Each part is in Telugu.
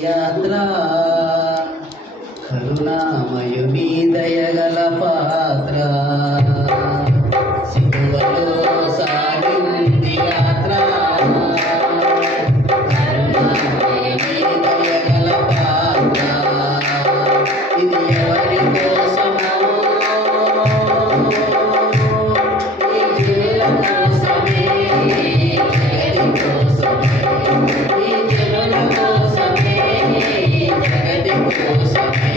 యాత్ర కరుణామయుని దయగల పాత్ర సిలువలో సాగింది యాత్ర కరుణామయుని దయగల పాత్ర ఇది ఎవరి కోసమో ఈ జిల్ల కోసమే జగతి కోసమే ఈ జనుల కోసమే జగతి కోసమే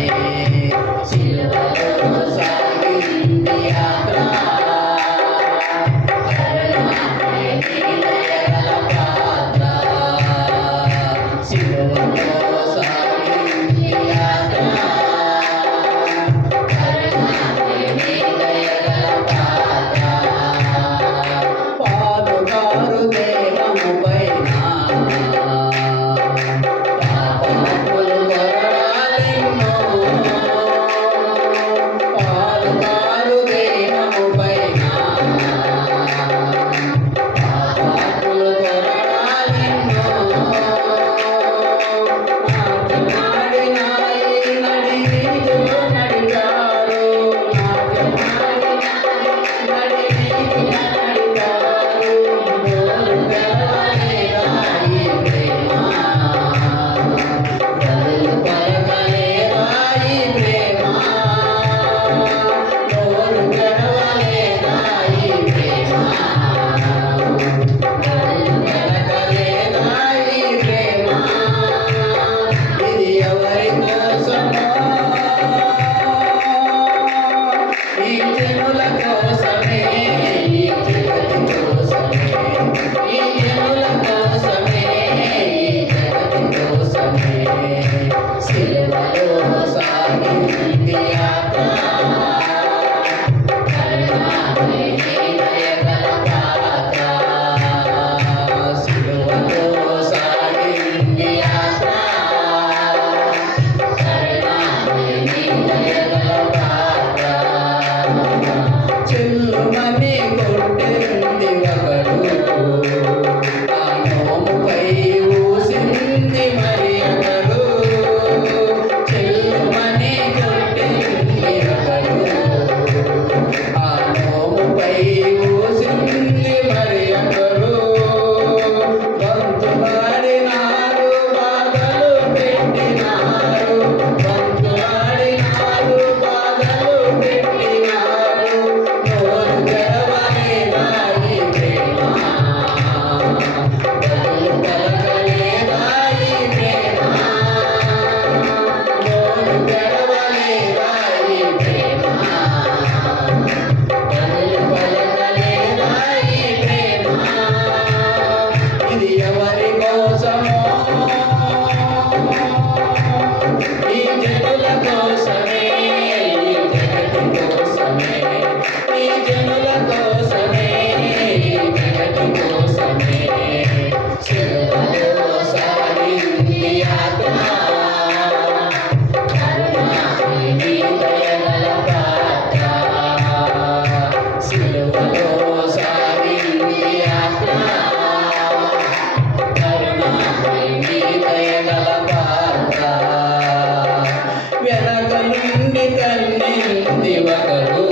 సిలువలో సాగింది యాత్ర కరుణామయుని దయగల పాత్ర సిలువలో సాగింది యాత్ర కరుణామయుని దయగల పాత్ర పాదుకారు దేహము పైన పాపములు కొరడాలెన్నో పాదుకారు దేహము పైన పాపములు కొరడాలెన్నో నాట్యమాడినాయి నడివీధులు నడిచారు నడివీధులు నడిచారు నోరు తెరవలేదాయి ప్రేమ బదులు పలకలేదాయి ప్రేమ నోరు తెరవలేదాయి ప్రేమ బదులు పలకలేదాయి ప్రేమ ఇది ఎవరి కోసమో ఈ జనుల కోసమే ఈ జగతి కోసమే ఈ జనుల కోసమే ఈ జగతి కోసమే సిలువలో సాగింది యాత్ర కరుణామయుని దయగల పాత్ర సిలువలో సాగింది యాత్ర కరుణామయుని దయగల పాత్ర చెల్లుమని కొట్టింది ఒకడు ఆ నోముపై ఊసింది మరి ఒకడు చెల్లుమని కొట్టింది ఒకడు ఆ నోముపై ఊసింది మరి ఒకడు బంతులాడినారు బాధలు పెట్టినారు బంతులాడినారు బాధలు పెట్టినారు నోరు తెరవలేదాయి ప్రేమ బదులు పలకలేదాయి ప్రేమ నోరు తెరవలేదాయి ప్రేమ బదులు పలకలేదాయి ప్రేమ ఇది ఎవరి కోసమో ఈ జనుల కోసమే ఈ జగతి కోసమే ఈ జనుల కోసమే ఈ జగతి కోసమే సిలువలో సాగింది యాత్ర కరుణామయుని దయగల పాత్ర సిలువలో సాగింది యాత్ర కరుణామయుని దయగల పాత్ర వెనక నుండి తన్నింది ఒకడు